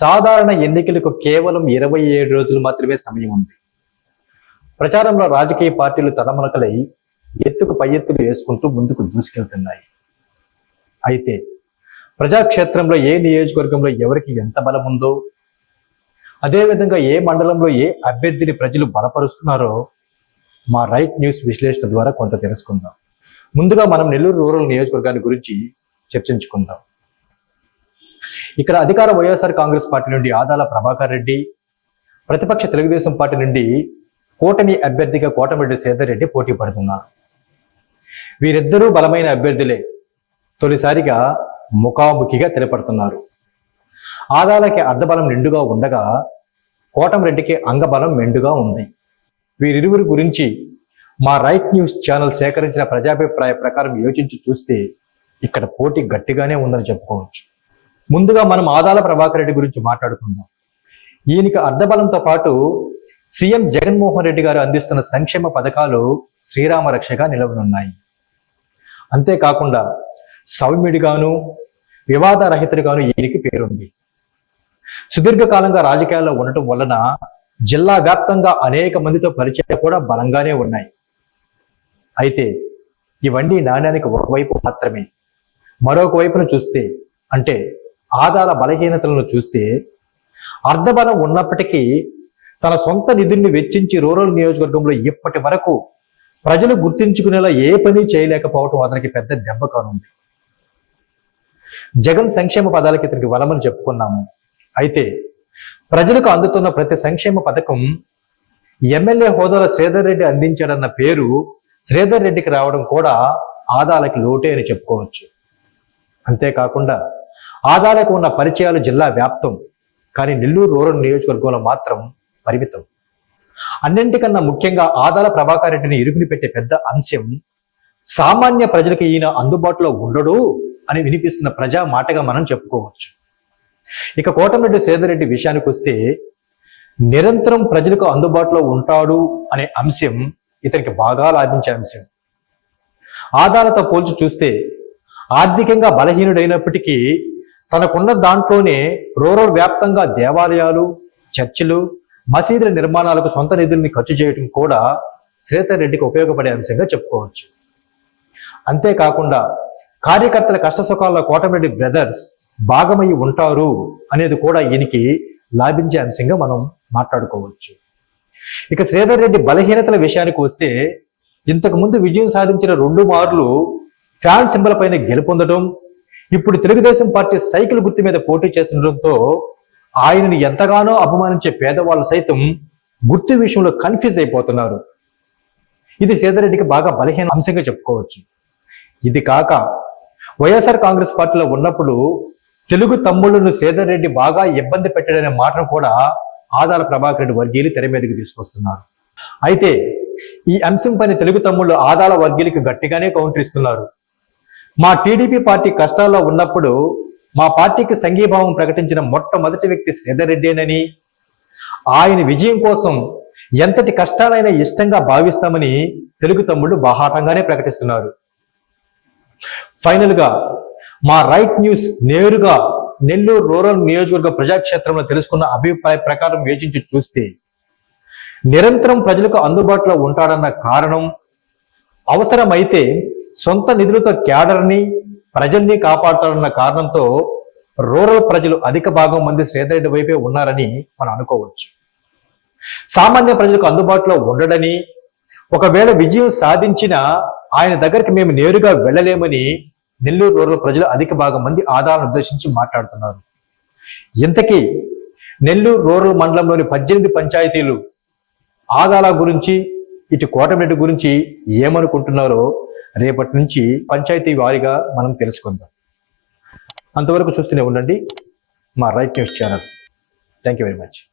సాధారణ ఎన్నికలకు కేవలం ఇరవై ఏడు రోజులు మాత్రమే సమయం ఉంది. ప్రచారంలో రాజకీయ పార్టీలు తలమునకలై ఎత్తుకు పై ఎత్తులు వేసుకుంటూ ముందుకు దూసుకెళ్తున్నాయి. అయితే ప్రజాక్షేత్రంలో ఏ నియోజకవర్గంలో ఎవరికి ఎంత బలం ఉందో అదేవిధంగా ఏ మండలంలో ఏ అభ్యర్థిని ప్రజలు బలపరుస్తున్నారో మా రైట్ న్యూస్ విశ్లేషణ ద్వారా కొంత తెలుసుకుందాం. ముందుగా మనం నెల్లూరు రూరల్ నియోజకవర్గాన్ని గురించి చర్చించుకుందాం. ఇక్కడ అధికార వైఎస్ఆర్ కాంగ్రెస్ పార్టీ నుండి ఆదాల ప్రభాకర్ రెడ్డి ప్రతిపక్ష తెలుగుదేశం పార్టీ నుండి కూటమి అభ్యర్థిగా కోటమిరెడ్డి శ్రీధర్ రెడ్డి పోటీ పడుతున్నారు వీరిద్దరూ బలమైన అభ్యర్థులే. తొలిసారిగా ముఖాముఖిగా తెలపడుతున్నారు. ఆదాలకి అర్ధబలం నిండుగా ఉండగా కోటమిరెడ్డికి అంగబలం మెండుగా ఉంది. వీరిరువురి గురించి మా రైట్ న్యూస్ ఛానల్ సేకరించిన ప్రజాభిప్రాయ ప్రకారం యోచించి చూస్తే ఇక్కడ పోటీ గట్టిగానే ఉందని చెప్పుకోవచ్చు. ముందుగా మనం ఆదాల ప్రభాకర్ రెడ్డి గురించి మాట్లాడుకుందాం. ఈయనకి అర్ధబలంతో పాటు సీఎం జగన్మోహన్ రెడ్డి గారు అందిస్తున్న సంక్షేమ పథకాలు శ్రీరామ రక్షగా నిలవనున్నాయి. అంతేకాకుండా సౌమ్యుడిగాను వివాదరహితుడిగాను ఈయనకి పేరుంది. సుదీర్ఘకాలంగా రాజకీయాల్లో ఉండటం వలన జిల్లా వ్యాప్తంగా అనేక మందితో పరిచయాలు కూడా బలంగానే ఉన్నాయి. అయితే ఇవన్నీ నాణ్యానికి ఒకవైపు మాత్రమే. మరొక వైపును చూస్తే అంటే ఆదాల బలహీనతలను చూస్తే అర్ధబలం ఉన్నప్పటికీ తన సొంత నిధుల్ని వెచ్చించి రూరల్ నియోజకవర్గంలో ఇప్పటి వరకు ప్రజలు గుర్తించుకునేలా ఏ పని చేయలేకపోవటం అతనికి పెద్ద దెబ్బ కానుంది. జగన్ సంక్షేమ పదాలకి ఇతనికి వలమని చెప్పుకున్నాము. అయితే ప్రజలకు అందుతున్న ప్రతి సంక్షేమ పథకం ఎమ్మెల్యే హోదాలో శ్రీధర్ రెడ్డి అందించాడన్న పేరు శ్రీధర్ రెడ్డికి రావడం కూడా ఆదాలకి లోటే అని చెప్పుకోవచ్చు. అంతేకాకుండా ఆదాలకు ఉన్న పరిచయాలు జిల్లా వ్యాప్తం కానీ నెల్లూరు రూరల్ నియోజకవర్గంలో మాత్రం పరిమితం. అన్నింటికన్నా ముఖ్యంగా ఆదాల ప్రభాకర్ రెడ్డిని ఇరుకుని పెట్టే పెద్ద అంశం సామాన్య ప్రజలకు ఈయన అందుబాటులో ఉండడు అని వినిపిస్తున్న ప్రజా మాటగా మనం చెప్పుకోవచ్చు. ఇక కోటమిరెడ్డి సేదరెడ్డి విషయానికి వస్తే నిరంతరం ప్రజలకు అందుబాటులో ఉంటాడు అనే అంశం ఇతనికి బాగా లాభించే అంశం. ఆదాలతో పోల్చి చూస్తే ఆర్థికంగా బలహీనుడైనప్పటికీ తనకున్న దాంట్లోనే రూరల్ వ్యాప్తంగా దేవాలయాలు చర్చిలు మసీదుల నిర్మాణాలకు సొంత నిధుల్ని ఖర్చు చేయడం కూడా శ్రీధర్ రెడ్డికి ఉపయోగపడే అంశంగా చెప్పుకోవచ్చు. అంతేకాకుండా కార్యకర్తల కష్టసుఖాల్లో కోటమిరెడ్డి బ్రదర్స్ భాగమై ఉంటారు అనేది కూడా ఈయనకి లాభించే అంశంగా మనం మాట్లాడుకోవచ్చు. ఇక శ్రీధర్ రెడ్డి బలహీనతల విషయానికి వస్తే ఇంతకుముందు విజయం సాధించిన రెండు మార్లు ఫ్యాన్ సింబల్ పైన గెలుపొందడం ఇప్పుడు తెలుగుదేశం పార్టీ సైకిల్ గుర్తు మీద పోటీ చేస్తుండటంతో ఆయనను ఎంతగానో అపమానించే పేదవాళ్ళు సైతం గుర్తు విషయంలో కన్ఫ్యూజ్ అయిపోతున్నారు. ఇది సీతారెడ్డికి బాగా బలహీన అంశంగా చెప్పుకోవచ్చు. ఇది కాక వైఎస్ఆర్ కాంగ్రెస్ పార్టీలో ఉన్నప్పుడు తెలుగు తమ్ముళ్ళను సీతారెడ్డి రెడ్డి బాగా ఇబ్బంది పెట్టాడనే మాటను కూడా ఆదాల ప్రభాకర్ రెడ్డి వర్గీయులు తెర మీదకి తీసుకొస్తున్నారు. అయితే ఈ అంశం పైన తెలుగు తమ్ముళ్ళు ఆదాల వర్గీయులకు గట్టిగానే కౌంటర్ ఇస్తున్నారు. మా టీడీపీ పార్టీ కష్టాల్లో ఉన్నప్పుడు మా పార్టీకి సంఘీభావం ప్రకటించిన మొట్టమొదటి వ్యక్తి శ్రీధర్ రెడ్డేనని ఆయన విజయం కోసం ఎంతటి కష్టాలైనా ఇష్టంగా భావిస్తామని తెలుగు తమ్ముళ్ళు బాహాటంగానే ప్రకటిస్తున్నారు. ఫైనల్గా మా రైట్ న్యూస్ నేరుగా నెల్లూరు రూరల్ నియోజకవర్గ ప్రజాక్షేత్రంలో తెలుసుకున్న అభిప్రాయ ప్రకారం వేచించి చూస్తే నిరంతరం ప్రజలకు అందుబాటులో ఉంటాడన్న కారణం అవసరమైతే సొంత నిధులతో క్యాడర్ని ప్రజల్ని కాపాడతాడన్న కారణంతో రూరల్ ప్రజలు అధిక భాగం మంది శ్రీధరెడ్డి వైపే ఉన్నారని మనం అనుకోవచ్చు. సామాన్య ప్రజలకు అందుబాటులో ఉండడని ఒకవేళ విజయం సాధించిన ఆయన దగ్గరికి మేము నేరుగా వెళ్ళలేమని నెల్లూరు రూరల్ ప్రజలు అధిక భాగం మంది ఆదాలను ఉద్దేశించి మాట్లాడుతున్నారు. ఇంతకీ నెల్లూరు రూరల్ మండలంలోని పద్దెనిమిది పంచాయతీలు ఆదాల గురించి ఇటు కోటమిరెడ్డి గురించి ఏమనుకుంటున్నారో రేపటి నుంచి పంచాయతీ వారీగా మనం తెలుసుకుందాం. అంతవరకు చూస్తూనే ఉండండి. మా Right News channel. Thank you very much